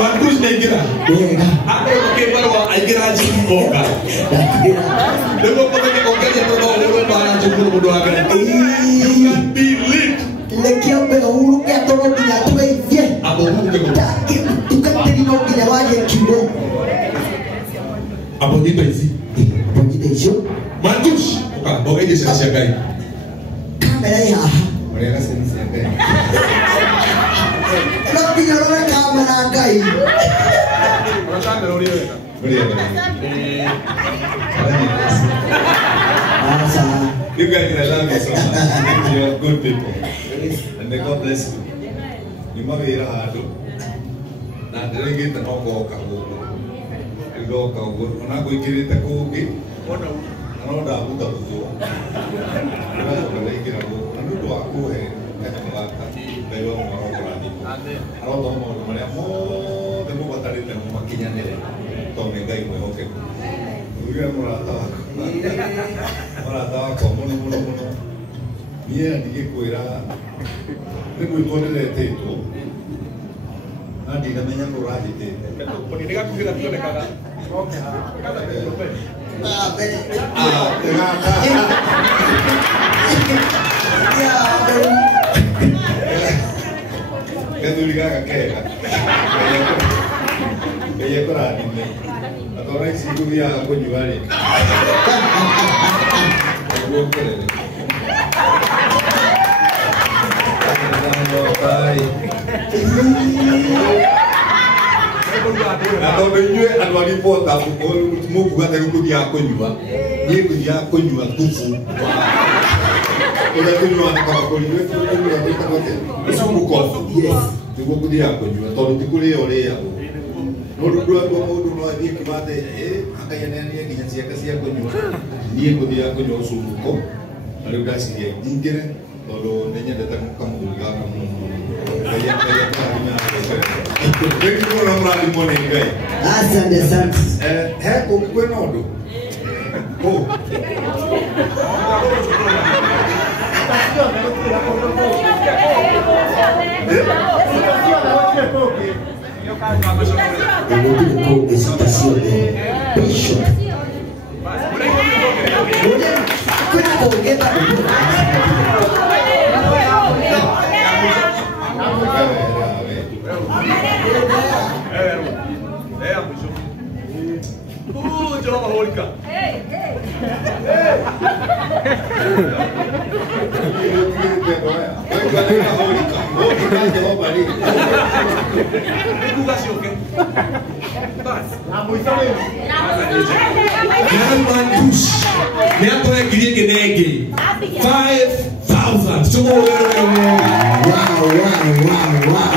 Mankush naingira. Hapo ukipelwa aingira jikoka. Ndio kwa kile mtoto wao bana chukuru mudo wake. You can be lit. Lekiombe uhuru kwa toro bila tuwe. Hapo huko tukateni no kile waje kilo. Hapo ndipo hizi. Hapo ndipo hizo. Mankush. Obedi sasa gani? Kamera ya. Mwenye sasa gani? Lakini naona kamera gani? Unataka lori wewe? You guys, I love you so much. You are good people. And may God bless you. You might be hard. Now, the ring is not go kago. You go kago. When I go to the kago, I know that would have to. I know the ring is not go. I know that go ahead. I know that. They don't want to go around. I don't know what I'm more. The more that it is, more Kenyan. Don't make that way. Okay. We are more at Marata como no. Mira, Gîko era. Depois quando ele tentou, a diga menina no rádio teve. Porque ninguém conseguiu fazer de cada. Quando ligar que é para mim. Agora esse dia a conjugar. Atau benjue anu report aku mau buka dari kudia konjua. Dia kudia konjua tufu. Udah konjua kalau konjua itu kita pakai. Itu buku. Yes. Itu kudia konjua. Tahu itu kuliah oleh aku. Dua dia kibate akayana dia kinya sia kasia konjua. Dia kudia konjua suruko. Lalu dah sih mungkin kalau nanya datang kamu juga kamu kayak punya. Bagi orang lagi mau nih Asante. Kok gue nodo. Oh. Jawab holika. Mankush. Me apoia queria que negue 5,000. Wow.